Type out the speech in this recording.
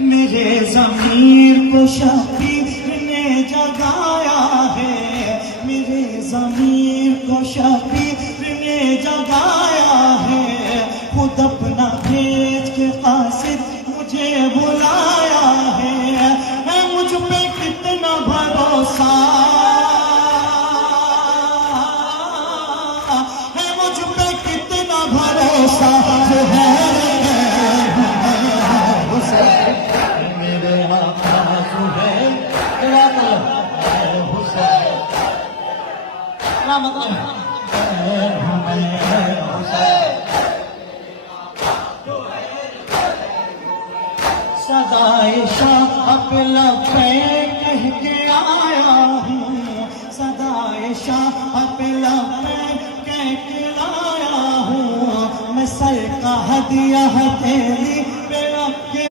मेरे ज़मीर को शबीर ने जगाया है, मेरे ज़मीर को शबीर ने जगाया है। खुद अपना भेज के कासिद मुझे बुलाया है मुझ पे कितना भरोसा है, मुझ पे कितना भरोसा है। मेरे आकाशु है सदाए शाह पे लब्बैक कह के आया हूँ, सदाए शाह पे लब्बैक कह के आया हूँ। मैं सर का हदिया तेरी